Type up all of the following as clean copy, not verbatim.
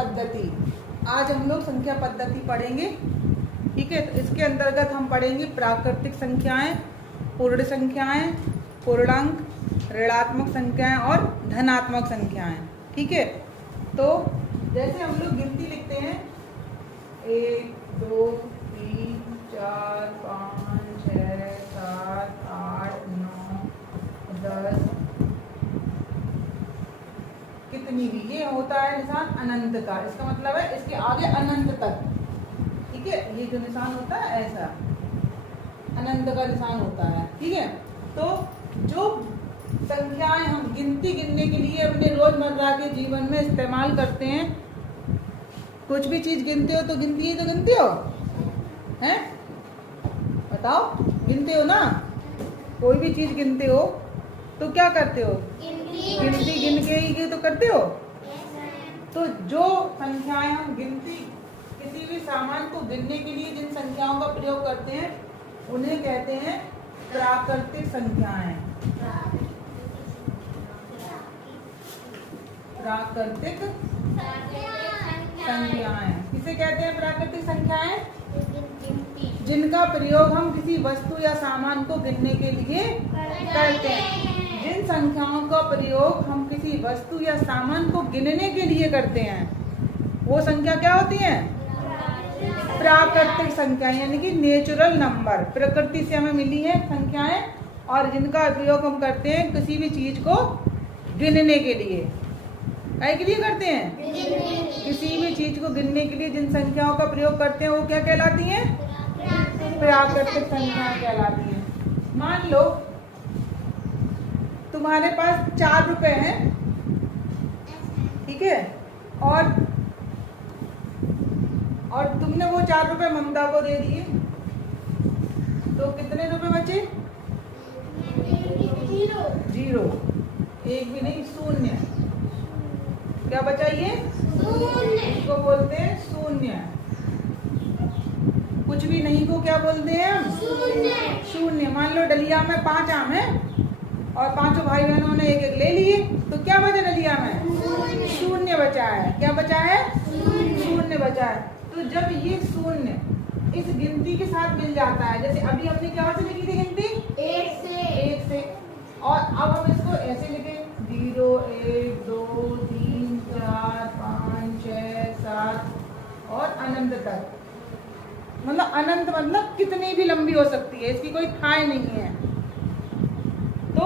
पद्धति। आज हम लोग संख्या पद्धति पढ़ेंगे, ठीक है। तो इसके अंतर्गत हम पढ़ेंगे प्राकृतिक संख्याएं, पूर्ण संख्याएं, पूर्णांक, ऋणात्मक संख्याएं और धनात्मक संख्याएं, ठीक है। तो जैसे हम लोग गिनती लिखते हैं 1 2 3 4 5 6 7 8 9 10 कितनी भी, ये होता है निशान अनंत का। इसका मतलब है इसके आगे अनंत तक, ठीक है। ये जो निशान होता है ऐसा अनंत का निशान होता है, ठीक है। तो जो संख्याएं हम गिनने के लिए अपने रोजमर्रा के जीवन में इस्तेमाल करते हैं, कुछ भी चीज गिनते हो तो गिनती हो हैं, बताओ, गिनते हो ना। कोई भी चीज गिनते हो तो क्या करते हो, गिनती गिन के ही तो करते हो। तो जो संख्याएं हम किसी भी सामान को गिनने के लिए जिन संख्याओं का प्रयोग करते हैं उन्हें कहते हैं प्राकृतिक संख्याएं। प्राकृतिक संख्याएं किसे कहते हैं? प्राकृतिक संख्याएं जिनका प्रयोग हम किसी वस्तु या सामान को गिनने के लिए करते हैं। जिन संख्याओं का प्रयोग हम किसी वस्तु या सामान को गिनने के लिए करते हैं वो संख्या क्या होती है? प्राकृतिक संख्याएं, यानी कि नेचुरल नंबर, प्रकृति से हमें मिली है संख्याएं, और जिनका प्रयोग हम करते हैं किसी भी चीज को गिनने के लिए। क्या के लिए करते हैं? किसी भी चीज को गिनने के लिए जिन संख्याओं का प्रयोग करते हैं वो क्या कहलाती हैं? प्राकृतिक संख्याएं कहलाती हैं। मान लो तुम्हारे पास 4 रुपए हैं, ठीक है, और तुमने वो 4 रुपए ममता को दे दिए, तो कितने रुपए बचे? 0। एक भी नहीं, शून्य। क्या बचा ये? इसको बोलते हैं शून्य। कुछ भी नहीं को क्या बोलते हैं हम? शून्य। मान लो डलिया में 5 आम है और 5 भाई बहनों ने एक ले लिए, तो क्या बचा डलिया में? शून्य बचा है। क्या बचा है? शून्य बचा है। तो जब ये शून्य इस गिनती के साथ मिल जाता है, जैसे अभी हमने क्या से लिखी थी गिनती? 1 से, और अब हम इसको ऐसे लिखे 0 1 2 3 4 5 6 7 और अनंत तक। मतलब अनंत मतलब कितनी भी लंबी हो सकती है, इसकी कोई थाह नहीं है। तो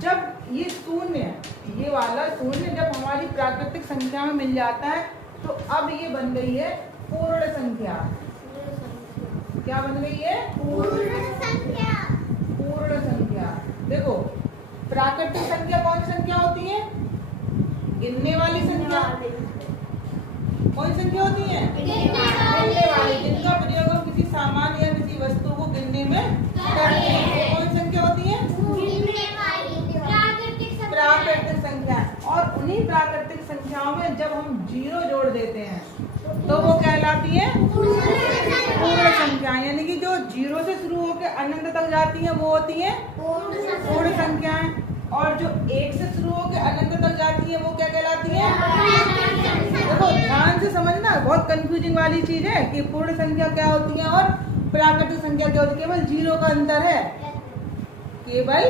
जब ये शून्य, ये वाला शून्य जब हमारी प्राकृतिक संख्या में मिल जाता है तो अब ये बन गई है पूर्ण संख्या। क्या बन गई है? पूर्ण संख्या। देखो प्राकृतिक संख्या कौन सी संख्या होती है? गिनने वाली संख्या। कौन सी संख्या होती है? गिनने वाली, जिनका प्रयोग हम किसी सामान या किसी वस्तु को गिनने में करते हैं। कौन सी संख्या होती है? प्राकृतिक संख्या। और उन्हीं प्राकृतिक संख्याओं में जब हम 0 जोड़ देते हैं तो वो कहलाती है पूर्ण संख्या। यानी कि जो 0 से शुरू होकर अनंत तक जाती हैं वो होती है पूर्ण संख्याएं, और जो 1 से शुरू होकर अनंत तक जाती है वो क्या कहलाती है? देखो ध्यान से समझना, बहुत कंफ्यूजिंग वाली चीज है कि पूर्ण संख्या क्या होती है और प्राकृतिक संख्या क्या होती है। केवल 0 का अंतर है, केवल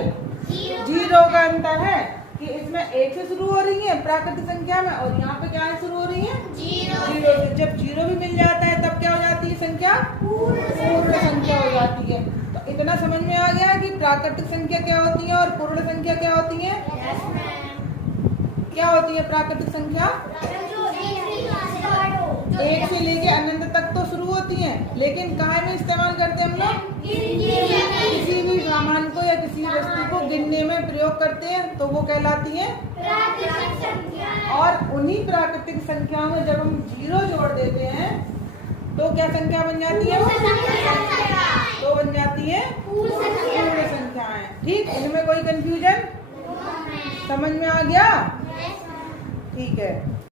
0 का अंतर है कि इसमें 1 से शुरू हो रही है प्राकृतिक संख्या में, और यहाँ पे क्या है शुरू हो रही है? 0 से। जब 0 भी मिल जाता है तब क्या हो जाती है संख्या? पूर्ण संख्या हो जाती है। तो इतना समझ में आ गया कि प्राकृतिक संख्या क्या होती है और पूर्ण संख्या क्या होती है? क्या होती है प्राकृतिक संख्या? 1 से लेके अनंत तक तो शुरू होती है, लेकिन कहाँ में इस्तेमाल करते हैं हम लोग? किसी भी सामान को या किसी वस्तु को गिनने में प्रयोग करते हैं तो वो कहलाती है प्राकृतिक संख्या। और उन्हीं प्राकृतिक संख्याओं में जब हम 0 जोड़ देते हैं तो क्या संख्या बन जाती है? तो बन जाती है पूर्ण संख्याएं। ठीक, इनमें कोई कंफ्यूजन? समझ में आ गया? ठीक है।